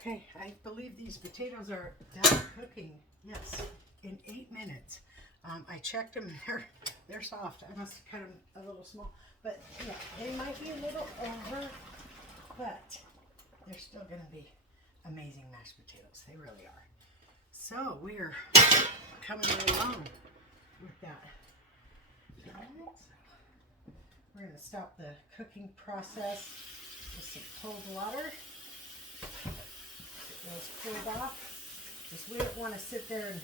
Okay, I believe these potatoes are done cooking. Yes, in 8 minutes. I checked them. They're soft. I must have cut them a little small, but yeah, they might be a little over, but they're still going to be amazing mashed potatoes. They really are. So we are coming right along with that. All right, so we're going to stop the cooking process with some cold water. Get those cooled off, because we don't want to sit there and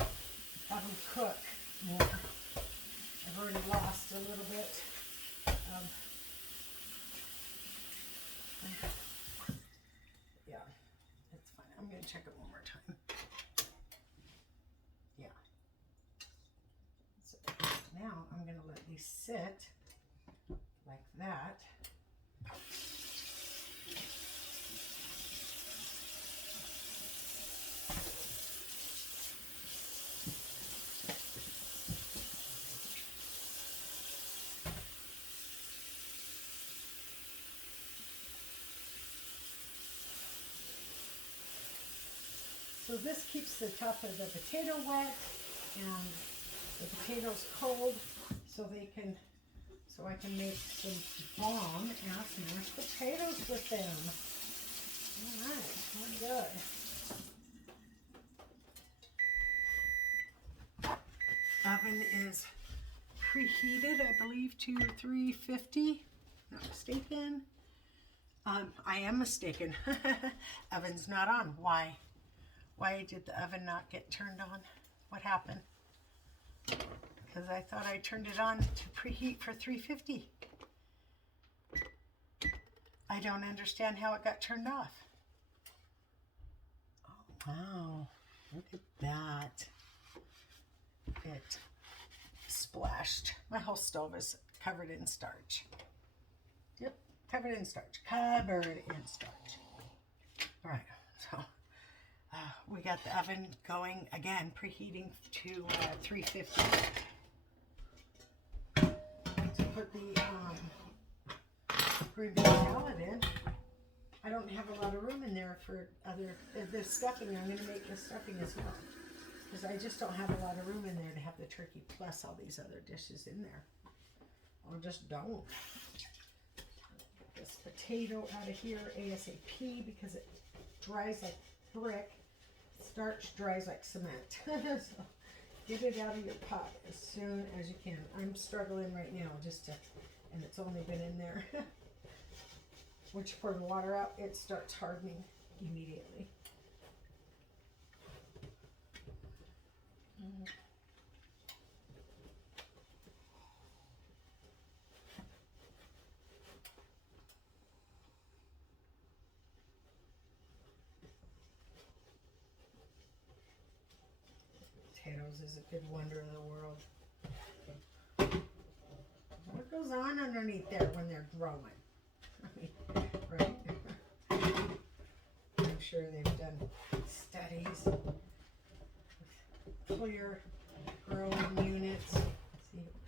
have them cook more. I've already lost a little bit. Yeah, it's fine. I'm going to check it one more time. Yeah. So now I'm going to let these sit like that. So this keeps the top of the potato wet and the potatoes cold, so I can make some bomb ass mashed potatoes with them. All right, we're good. Oven is preheated, I believe, to 350. Not mistaken. I am mistaken. Oven's not on. Why? Why did the oven not get turned on? What happened? Because I thought I turned it on to preheat for 350. I don't understand how it got turned off. Oh, wow. Look at that. It splashed. My whole stove is covered in starch. Yep, covered in starch. Covered in starch. All right, so we got the oven going again, preheating to 350. To put the green bean salad in. I don't have a lot of room in there for the stuffing. I'm going to make the stuffing as well, because I just don't have a lot of room in there to have the turkey plus all these other dishes in there. I just don't. Get this potato out of here ASAP because it dries like brick. Starch dries like cement. So get it out of your pot as soon as you can. I'm struggling right now and it's only been in there. Once you pour the water out, it starts hardening immediately. Potatoes is a good wonder of the world. What goes on underneath there when they're growing? I mean, right? I'm sure they've done studies with clear growing units.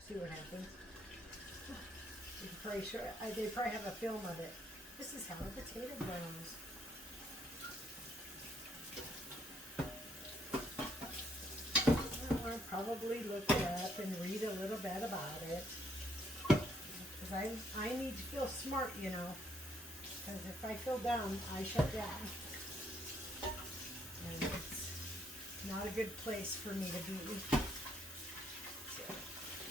See what happens. You can probably show, they probably have a film of it. This is how a potato grows. I'll probably look it up and read a little bit about it. Because I need to feel smart, you know. Because if I feel down, I shut down. And it's not a good place for me to be. So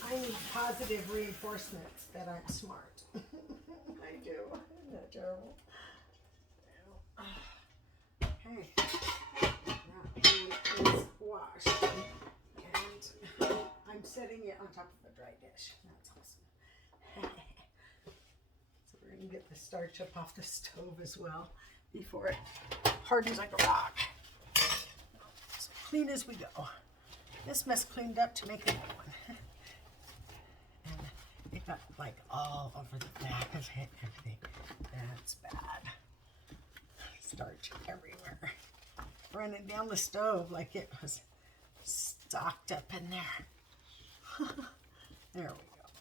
I need positive reinforcements that I'm smart. I do. Isn't that terrible? Okay. That one is washed. And I'm setting it on top of a dry dish. That's awesome. So we're going to get the starch up off the stove as well before it hardens like a rock. So clean as we go. This mess cleaned up to make a new one. And it got like all over the back of it, everything. That's bad. Starch everywhere. Running down the stove like it was stocked up in there. There we go.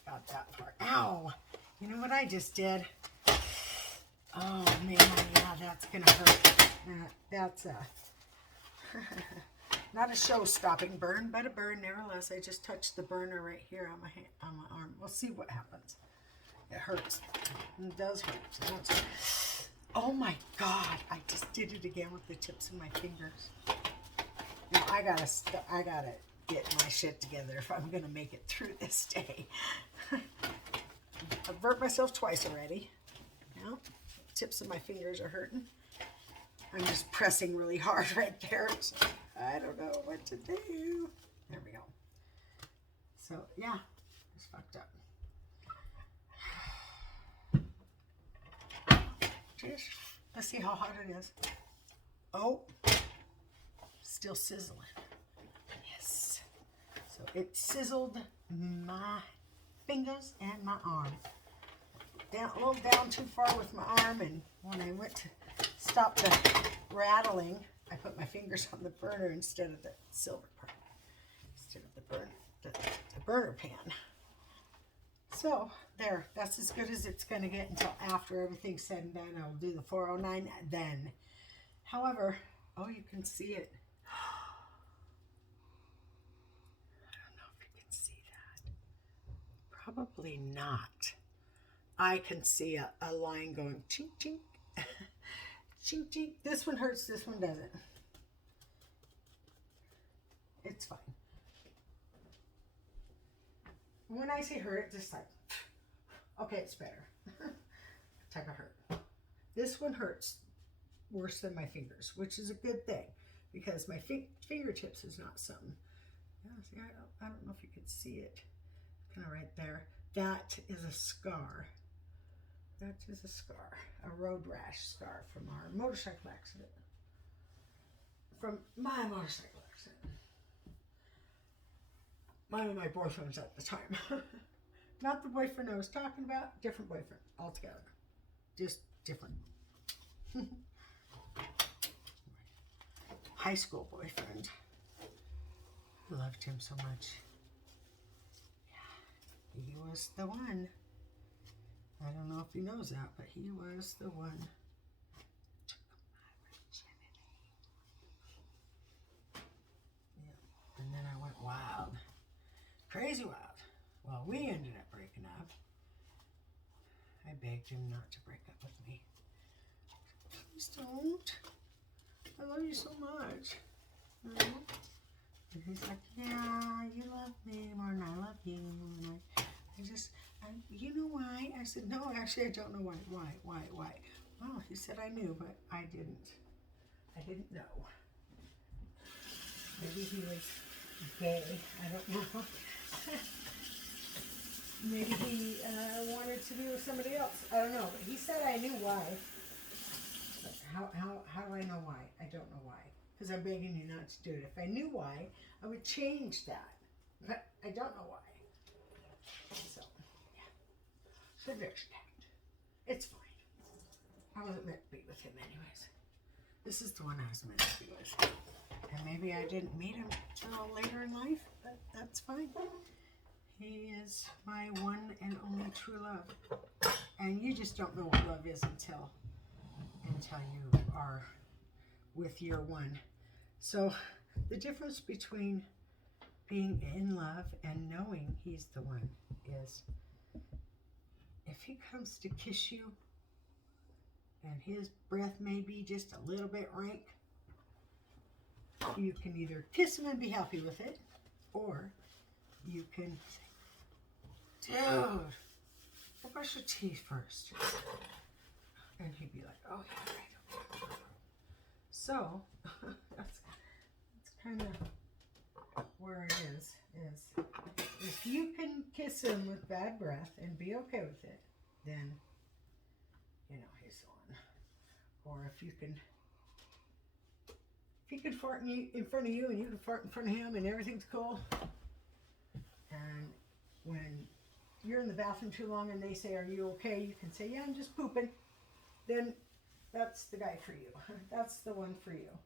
Got that part. Ow! You know what I just did? Oh man, yeah, that's gonna hurt. that's not a show-stopping burn, but a burn nevertheless. I just touched the burner right here on my hand, on my arm. We'll see what happens. It hurts. It does hurt. Oh my God! I just did it again with the tips of my fingers. Now I gotta get my shit together if I'm gonna make it through this day. I've hurt myself twice already. Now, tips of my fingers are hurting. I'm just pressing really hard right there. So I don't know what to do. There we go. So yeah, it's fucked up. Just, let's see how hot it is. Oh, still sizzling. Yes. So it sizzled my fingers and my arm. Down, a little down too far with my arm, and when I went to stop the rattling, I put my fingers on the burner instead of the silver part, instead of the burner pan. So there, that's as good as it's going to get until after everything's said and done. I'll do the 409 then. However, oh, you can see it. I don't know if you can see that. Probably not. I can see a line going chink, chink, chink, chink. This one hurts, this one doesn't. It's fine. When I say hurt, it's just like, okay, it's better. Type of hurt. This one hurts worse than my fingers, which is a good thing because my fingertips is not something. Yeah, see, I don't know if you could see it. Kind of right there. That is a scar. That is a scar, a road rash scar from our motorcycle accident. From my motorcycle accident. Mine and my boyfriend's at the time. Not the boyfriend I was talking about, different boyfriend altogether. Just different. High school boyfriend. Loved him so much. Yeah, he was the one. I don't know if he knows that, but he was the one. Took my virginity. Yeah. And then I went wild. Crazy wild. Well, we ended up breaking up. I begged him not to break up with me. Please don't. I love you so much. And he's like, yeah, you love me more than I love you. And you know why? I said, no, actually, I don't know why. Why? Well, he said I knew, but I didn't. I didn't know. Maybe he was gay. I don't know. Maybe he wanted to be with somebody else. I don't know. But he said I knew why. But how do I know why? I don't know why. Because I'm begging you not to do it. If I knew why, I would change that. But I don't know why. So, yeah. So there's that. It's fine. I wasn't meant to be with him anyways. This is the one I was meant to be with. And maybe I didn't meet him until later in life, but that's fine. He is my one and only true love. And you just don't know what love is until you are with your one. So the difference between being in love and knowing he's the one is if he comes to kiss you and his breath may be just a little bit rank, you can either kiss him and be happy with it, or you can say, dude, I'll brush your teeth first. And he'd be like, oh yeah, right. So that's kind of where it is if you can kiss him with bad breath and be okay with it, then you know he's the one. Or if he can fart in front of you and you can fart in front of him and everything's cool. And when you're in the bathroom too long and they say, are you okay? You can say, yeah, I'm just pooping. Then that's the guy for you. That's the one for you.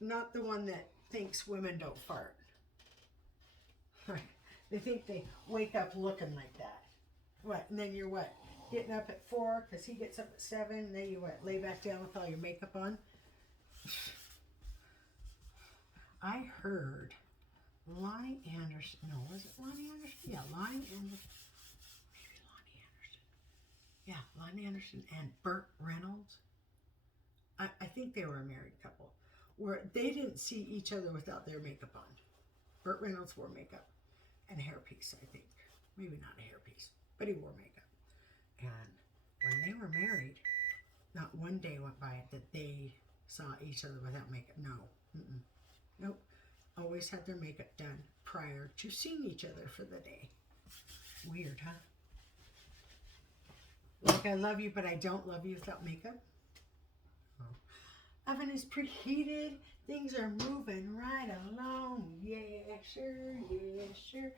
Not the one that thinks women don't fart. They think they wake up looking like that. What? And then you're what? getting up at 4 because he gets up at 7. Then you what, lay back down with all your makeup on. I heard Lonnie Anderson. No, was it Lonnie Anderson? Yeah, Lonnie Anderson. Maybe Lonnie Anderson. Yeah, Lonnie Anderson and Burt Reynolds. I think they were a married couple where they didn't see each other without their makeup on. Burt Reynolds wore makeup and a hairpiece, I think. Maybe not a hairpiece, but he wore makeup. And when they were married, not one day went by that they saw each other without makeup. No. Mm-mm. Nope. Always had their makeup done prior to seeing each other for the day. Weird, huh? Like I love you, but I don't love you without makeup. Oh. Oven is preheated. Things are moving right along. Yeah, sure. Yeah, sure.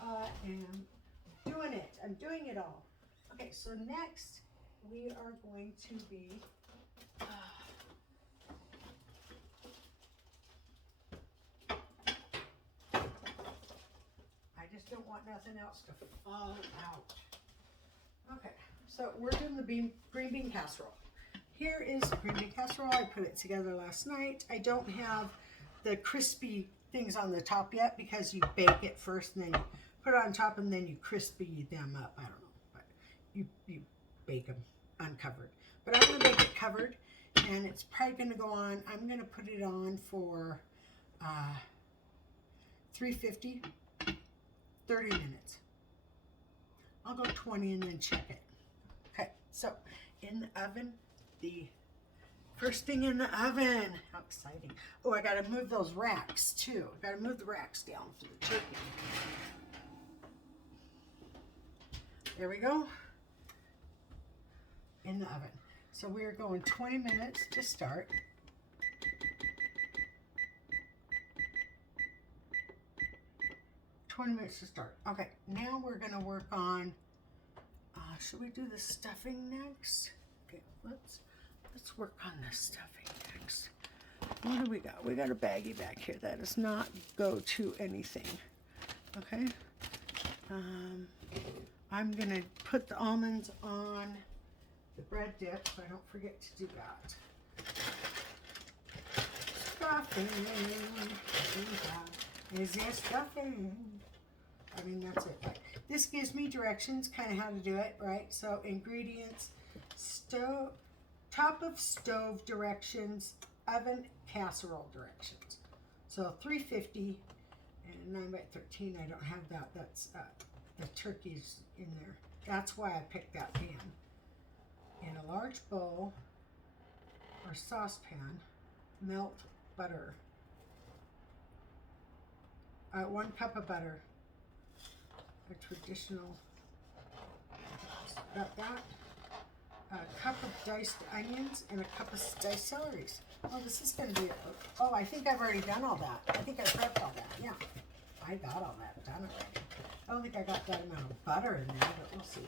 I am doing it. I'm doing it all. Okay, so next we are going to be I just don't want nothing else to fall out. Okay, so we're doing the green bean casserole. Here is green bean casserole. I put it together last night. I don't have the crispy things on the top yet because you bake it first and then you put it on top and then you crispy them up. I don't know, but you bake them uncovered. But I'm going to bake it covered, and it's probably going to go on. I'm going to put it on for 350, 30 minutes. I'll go 20 and then check it. Okay, so in the oven, the first thing in the oven. How exciting. Oh, I got to move those racks too. I got to move the racks down for the turkey. There we go. In the oven. So we're going 20 minutes to start. Okay, now we're going to work on, should we do the stuffing next? Okay, let's work on the stuffing next. What do we got? We got a baggie back here. That does not go to anything. Okay. I'm going to put the almonds on the bread dip so I don't forget to do that. Stuffing. Is there stuffing? I mean, that's it. This gives me directions, kind of how to do it, right? So ingredients, top of stove directions, oven casserole directions. So 350 and 9 by 13. I don't have that. That's the turkey's in there. That's why I picked that pan. In a large bowl or saucepan, melt butter. 1 cup of butter. A traditional, got that. A cup of diced onions and a cup of diced celeries. Oh, this is going to be, oh, I think I've already done all that. I think I prepped all that, yeah. I got all that done already. I don't think I got that amount of butter in there, but we'll see.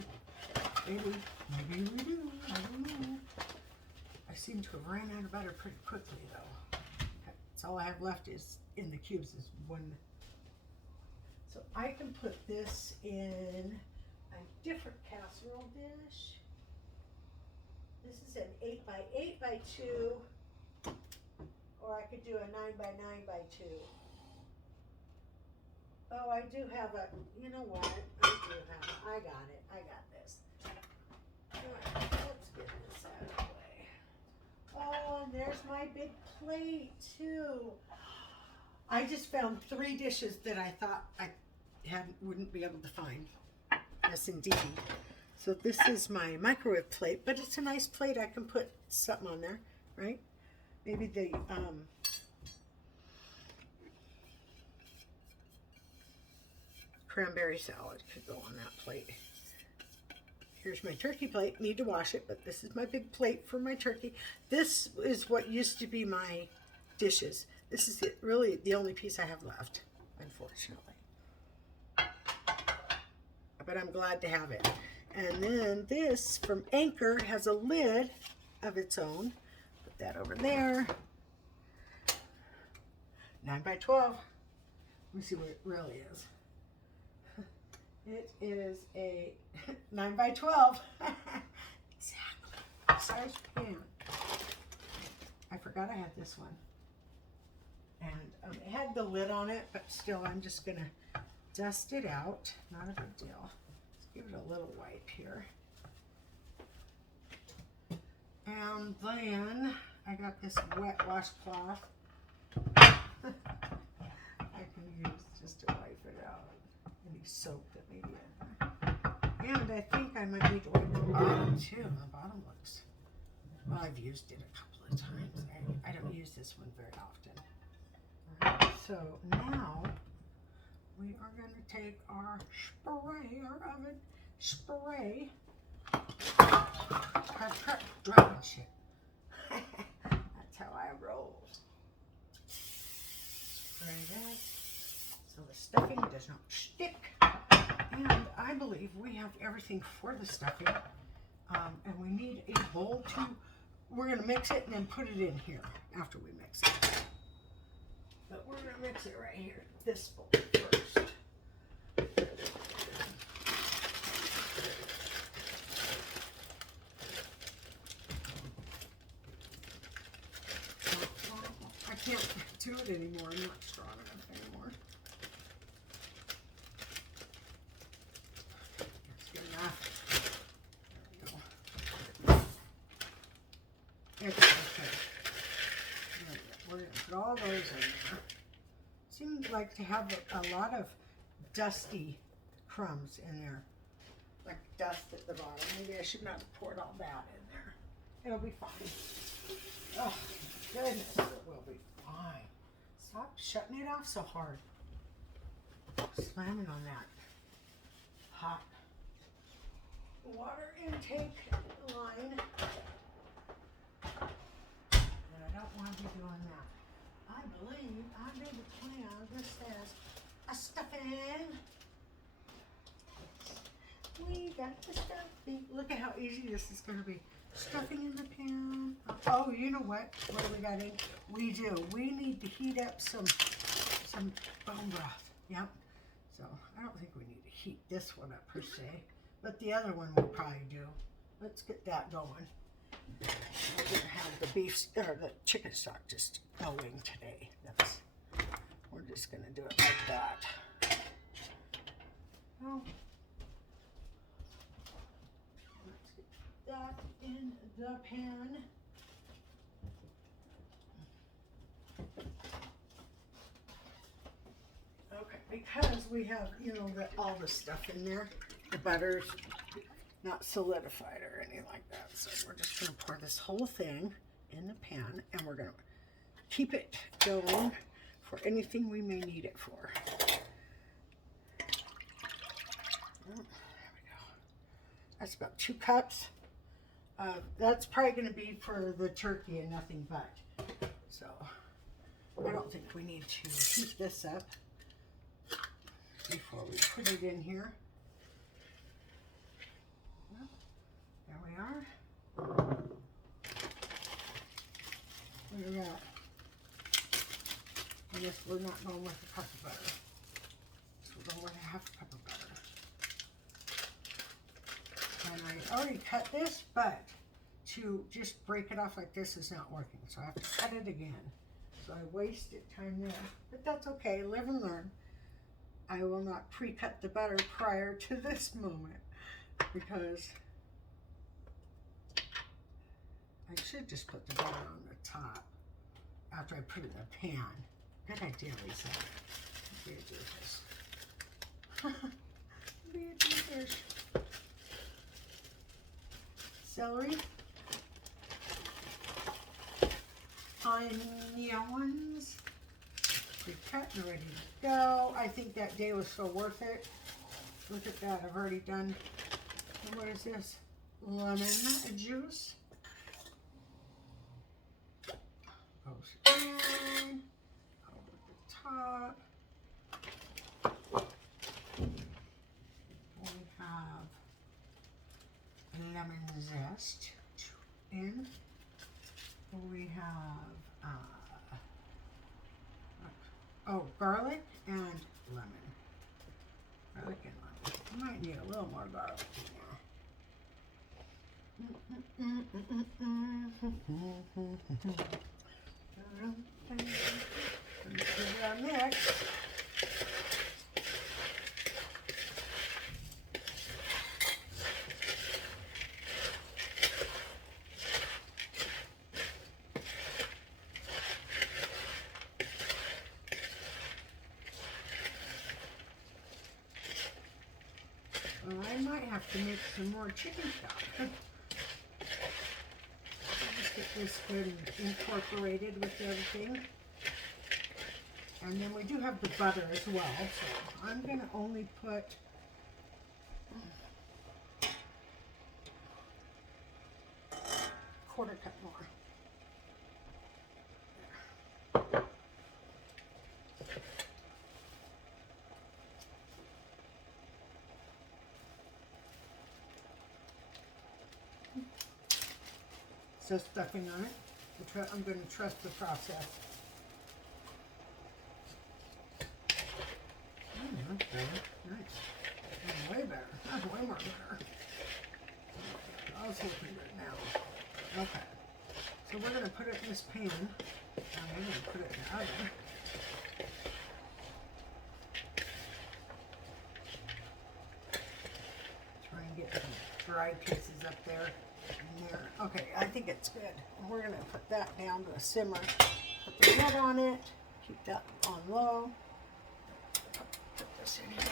Maybe we do, I don't know. I seem to have ran out of butter pretty quickly, though. Okay, so all I have left is, in the cubes, is 1. So I can put this in a different casserole dish. This is an 8 by 8 by 2, or I could do a 9 by 9 by 2. Oh, I do have a, you know what? I got it. I got this. All right, let's get this out of the way. Oh, and there's my big plate too. I just found 3 dishes that I thought I wouldn't be able to find. Yes, indeed. So this is my microwave plate, but it's a nice plate. I can put something on there, right? Maybe the cranberry salad could go on that plate. Here's my turkey plate. Need to wash it, but this is my big plate for my turkey. This is what used to be my dishes. This is really the only piece I have left, unfortunately. But I'm glad to have it. And then this from Anchor has a lid of its own. Put that over there. 9 by 12. Let me see what it really is. It is a 9 by 12. Exactly. Size pan. I forgot I had this one. And it had the lid on it, but still I'm just going to dust it out. Not a big deal. Let's give it a little wipe here. And then I got this wet washcloth. I can use just to wipe it out. Any soap that may be in there. And I think I might need to wipe the bottom too. The bottom looks, well, I've used it a couple of times. I don't use this one very often. Alright, so now we are going to take our spray, our oven spray. Dropping shit. That's how I roll. Spray this so the stuffing does not stick. And I believe we have everything for the stuffing. And we need a bowl to, we're going to mix it and then put it in here after we mix it. But we're going to mix it right here, this bowl first. I can't do it anymore. I'm not strong enough anymore. That's good enough. There we go. It's okay. We're going to put all those in there. Seems like to have a lot of dusty crumbs in there. Like dust at the bottom. Maybe I should not have poured all that in there. It'll be fine. Oh, goodness, it will be fine. Stop shutting it off so hard. Slamming on that hot water intake line. And I don't want to be doing that. I believe I made the plan. This says a stuffing. We got the stuffing. Look at how easy this is going to be. Stuffing in the pan. Oh, you know what? What do we got in? We do. We need to heat up some bone broth. Yep. So I don't think we need to heat this one up per se, but the other one we'll probably do. Let's get that going. We're gonna have the beef or the chicken stock just going today. We're just gonna do it like that. Oh. That in the pan. Okay, because we have, you know, all the stuff in there. The butter's not solidified or anything like that. So we're just going to pour this whole thing in the pan and we're going to keep it going for anything we may need it for. Oh, there we go. That's about 2 cups. That's probably going to be for the turkey and nothing but. So I don't think we need to heat this up before we put it in here. Well, there we are. Look at that. I guess we're not going with a cup of butter. So we're going with a half a cup of butter. And I already cut this, but to just break it off like this is not working. So I have to cut it again. So I wasted time there. But that's okay, live and learn. I will not pre-cut the butter prior to this moment because I should just put the butter on the top after I put it in the pan. Good idea, Lisa. Be a doofus. Be a doofus. Celery, onions, pre-cut and ready to go. I think that day was so worth it. Look at that, I've already done, what is this? Lemon juice. Goes in, over the top. We have lemon zest in. We have garlic and lemon. Garlic and lemon. I might need a little more garlic in there. Give it our mix. Well, I might have to make some more chicken stock. Just get this good and incorporated with everything. And then we do have the butter as well, so I'm going to only put quarter cup more. So stuffing on it. I'm going to trust the process. That's better. Nice. That's way better. That's way more better. I was looking at it now. Okay. So we're going to put it in this pan. And we're going to put it in the oven. Try and get some dry pieces up there. In there. Okay, I think it's good. And we're going to put that down to a simmer. Put the lid on it. Keep that on low. Put this in here.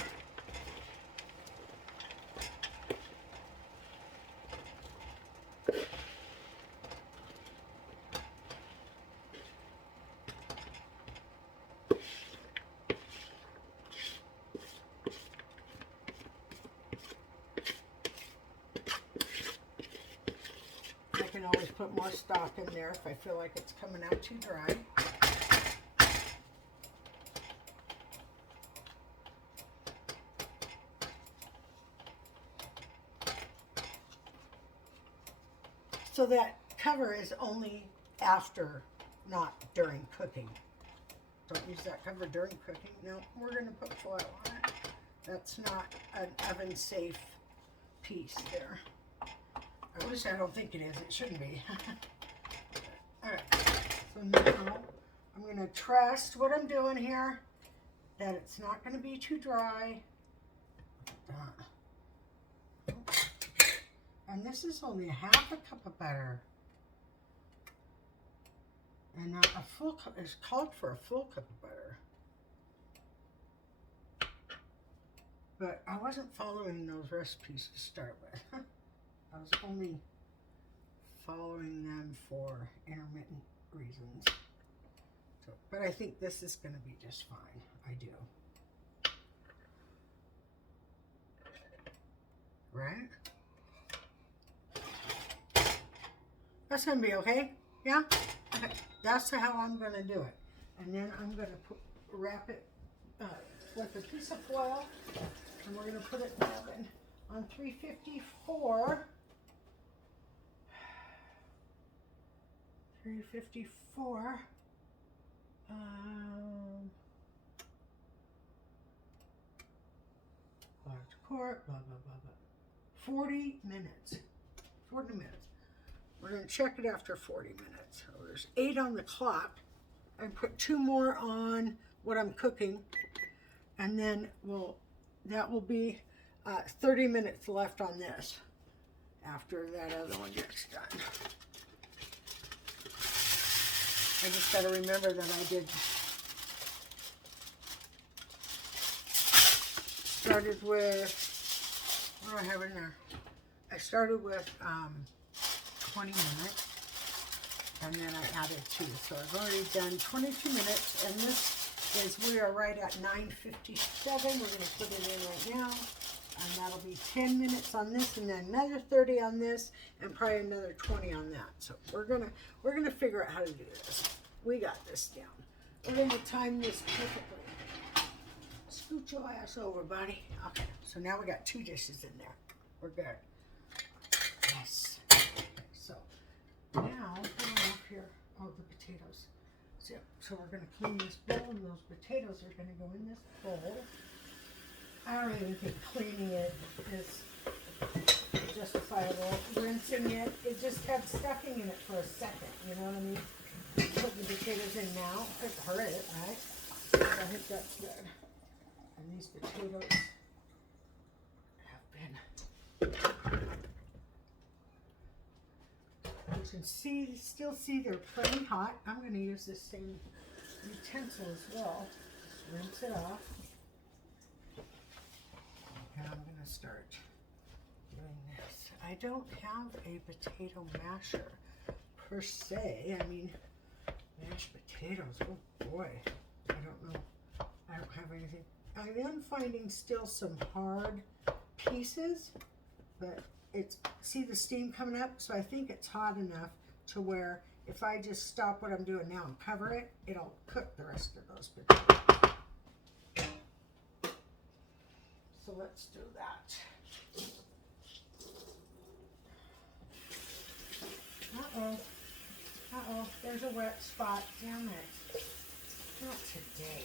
I can always put more stock in there if I feel like it's coming out too dry. So that cover is only after, not during cooking. Don't use that cover during cooking. No, we're going to put foil on it. That's not an oven safe piece there. At least I don't think it is. It shouldn't be. Alright, so now I'm going to trust what I'm doing here, that it's not going to be too dry. And this is only half a cup of butter. And not a full cup. It's called for a full cup of butter. But I wasn't following those recipes to start with. I was only following them for intermittent reasons. So, but I think this is going to be just fine. I do. Right? That's going to be okay? Yeah? Okay. That's how I'm going to do it. And then I'm going to wrap it with a piece of foil. And we're going to put it in the oven on 354. 354. Large quart, blah, blah, blah, blah. 40 minutes. 40 minutes. We're going to check it after 40 minutes. So there's 8 on the clock. I put 2 more on what I'm cooking. And then that will be 30 minutes left on this after that other one gets done. I just got to remember that I started with, what do I have in there? I started with 20 minutes, and then I added 2. So I've already done 22 minutes, and this is, we are right at 9:57. We're going to put it in right now, and that'll be 10 minutes on this, and then another 30 on this, and probably another 20 on that. So we're gonna figure out how to do this. We got this down. We're gonna time this perfectly. Scoot your ass over, buddy. Okay, so now we got 2 dishes in there. We're good. Yes. Okay, so now put them up here. Oh, the potatoes. So we're gonna clean this bowl, and those potatoes are gonna go in this bowl. I don't even think cleaning it is justifiable. Rinsing it, it just had stuffing in it for a second, you know what I mean? Put the potatoes in now, it hurt it, right? So I think that's good. And these potatoes have been, you can see, still see they're plenty hot. I'm going to use this same utensil as well. Rinse it off. And I'm going to start doing this. I don't have a potato masher per se. I mean, mashed potatoes, oh boy. I don't know. I don't have anything. I am finding still some hard pieces, but it's, see the steam coming up? So I think it's hot enough to where if I just stop what I'm doing now and cover it, it'll cook the rest of those potatoes. So let's do that. Uh-oh. Uh-oh, there's a wet spot. Damn it. Not today.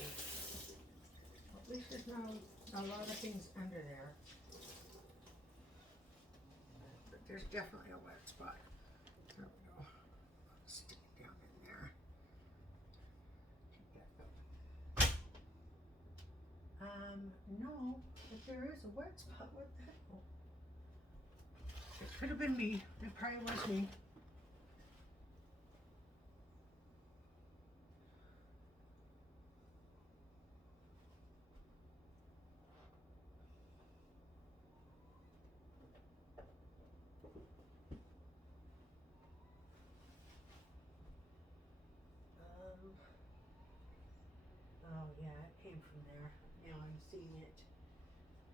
At least there's not a lot of things under there. But there's definitely a wet spot. There we go. Stick it down in there. No, but there is a wet spot. What the hell? It could have been me. It probably was me. Oh yeah, it came from there. Now I'm seeing it.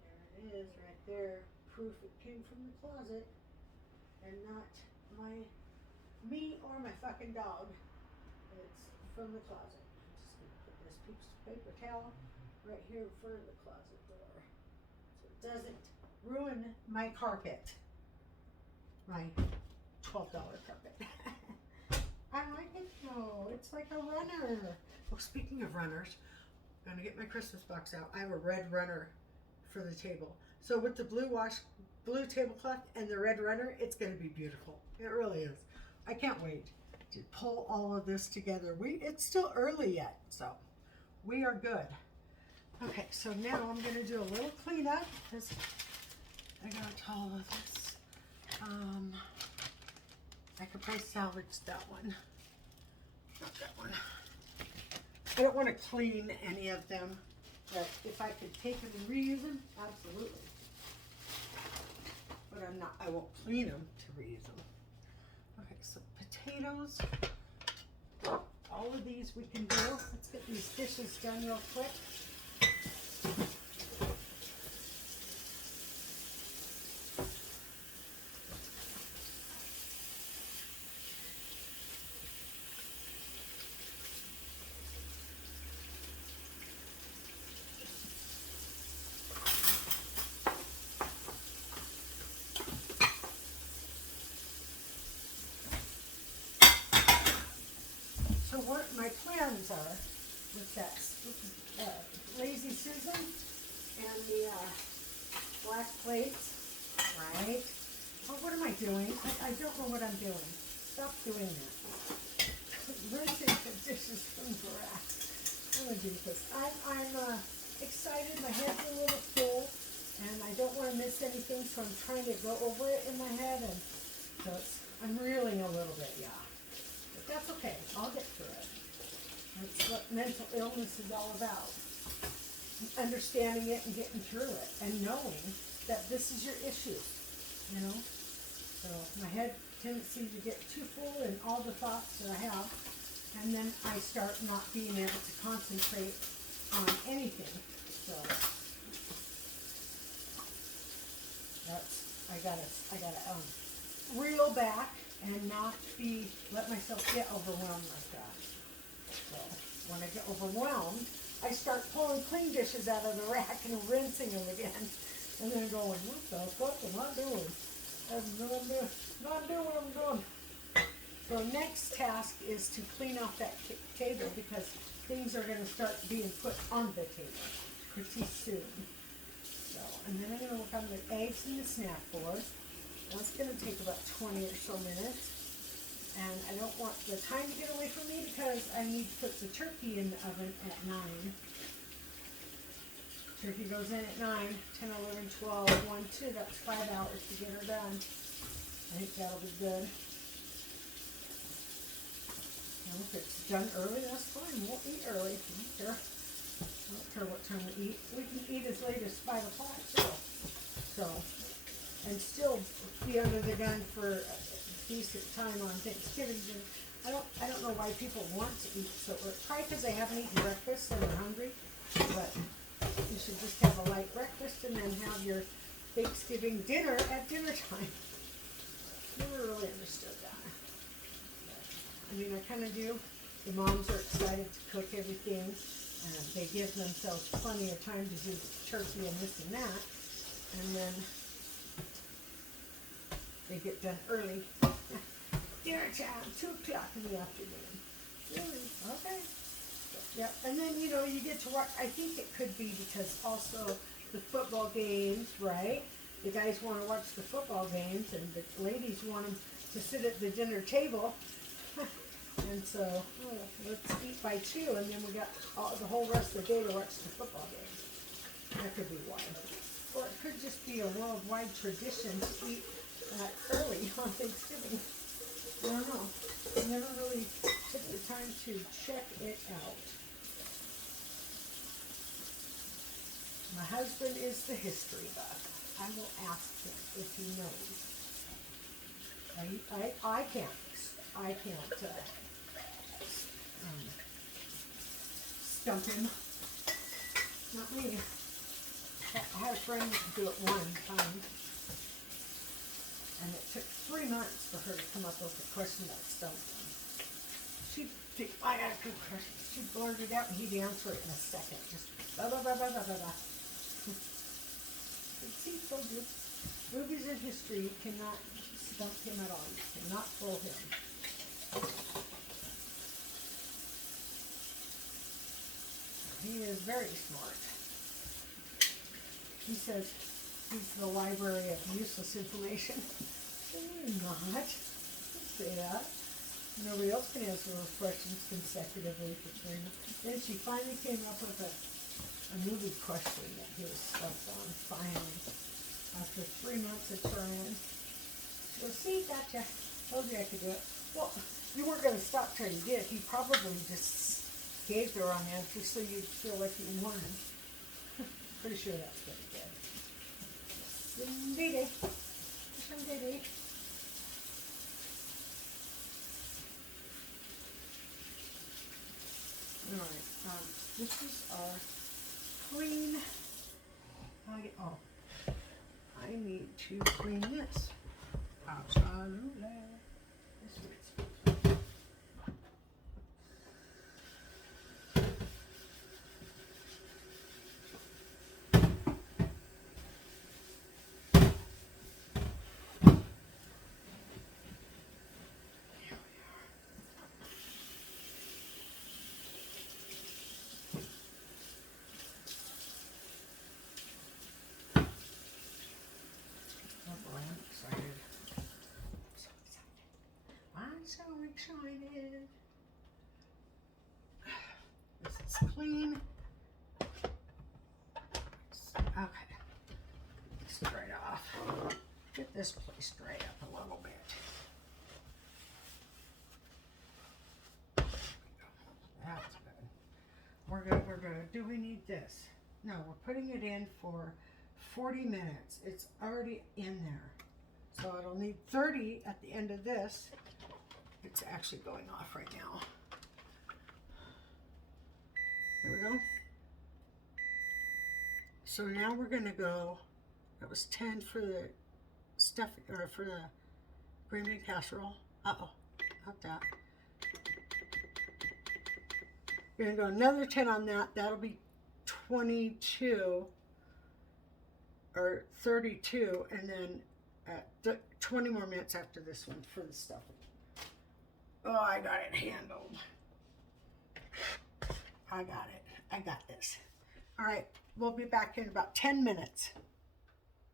There it is, right there. Proof it came from the closet and not me or my fucking dog. It's from the closet. I'm just gonna put this piece of paper towel right here in front of the closet door so it doesn't ruin my carpet. My $12 carpet. I like it though. It's like a runner. Oh, speaking of runners, I'm gonna get my Christmas box out. I have a red runner for the table. So with the blue tablecloth and the red runner, it's gonna be beautiful. It really is. I can't wait to pull all of this together. It's still early yet, so we are good. Okay, so now I'm gonna do a little cleanup because I got all of this. I could probably salvage that one. Not that one. I don't want to clean any of them, but if I could take them and reuse them, absolutely. But I won't clean them to reuse them. Okay, so potatoes. All of these we can do. Let's get these dishes done real quick. So what my plans are with that Lazy Susan and the black plates, right? Oh, what am I doing? I don't know what I'm doing. Stop doing that. Rinsing the dishes from the rack. I'm going to do this. I'm excited. My head's a little full and I don't want to miss anything, so I'm trying to go over it in my head, and so I'm reeling a little bit, yeah. That's okay. I'll get through it. That's what mental illness is all about. Understanding it and getting through it and knowing that this is your issue, you know? So my head tendency to get too full in all the thoughts that I have, and then I start not being able to concentrate on anything. So I gotta reel back and not let myself get overwhelmed like that. So when I get overwhelmed, I start pulling clean dishes out of the rack and rinsing them again, and then going, what the fuck am I doing? I'm not doing what I'm doing. So next task is to clean off that table, because things are going to start being put on the table pretty soon. So, and then I'm going to work on the eggs and the snap board. That's going to take about 20 or so minutes. And I don't want the time to get away from me because I need to put the turkey in the oven at 9. Turkey goes in at 9, 10, 11, 12, 1, 2. That's 5 hours to get her done. I think that'll be good. And if it's done early, that's fine. We'll eat early. I don't care. I don't care what time we eat. We can eat as late as 5 o'clock too. So, and still be under the gun for a decent time on Thanksgiving. I don't know why people want to eat so early. Probably because they haven't eaten breakfast and they're hungry. But you should just have a light breakfast and then have your Thanksgiving dinner at dinner time. Never really understood that. I mean, I kind of do. The moms are excited to cook everything. They give themselves plenty of time to do turkey and this and that. And then they get done early. Dinner time, 2 o'clock in the afternoon. Really? Okay. Yep. And then, you know, you get to watch. I think it could be because also the football games, right? The guys want to watch the football games, and the ladies want them to sit at the dinner table. And so, let's eat by 2, and then we got the whole rest of the day to watch the football game. That could be why. Or it could just be a worldwide tradition to eat early on Thanksgiving. I don't know. I never really took the time to check it out. My husband is the history buff. I will ask him if he knows. I can't stump him. Not me. I had a friend do it one time, and it took 3 months for her to come up with a question that stumped him. I got a good question. She blurted it out, and he'd answer it in a second. Just blah, blah, blah, blah, blah, blah, blah. See, told you. Movies in history, you cannot stump him at all. You cannot fool him. He is very smart. He says he's the library of useless information. You're not. Don't say that. Nobody else can answer those questions consecutively for 3 months. Then she finally came up with a movie question that he was stumped on, finally. After 3 months of trying. So see, gotcha. Told you I could do it. Well, you weren't going to stop till you did. He probably just gave the wrong answer so you'd feel like you won. Pretty sure that's what he did. Indeedy. Indeedy. Alright, this is our clean. I need to clean this. Absolutely. This is so excited. This is clean. Okay. Let's dry it off. Get this place dried up a little bit. That's good. We're gonna, do we need this? No, we're putting it in for 40 minutes. It's already in there. So it'll need 30 at the end of this. It's actually going off right now. There we go. So now we're gonna go, that was 10 for the stuffing, or for the green bean casserole. Uh-oh, not that. We're gonna go another 10 on that. That'll be 22 or 32, and then 20 more minutes after this one for the stuffing. Oh, I got it handled. I got it. I got this. All right, we'll be back in about 10 minutes.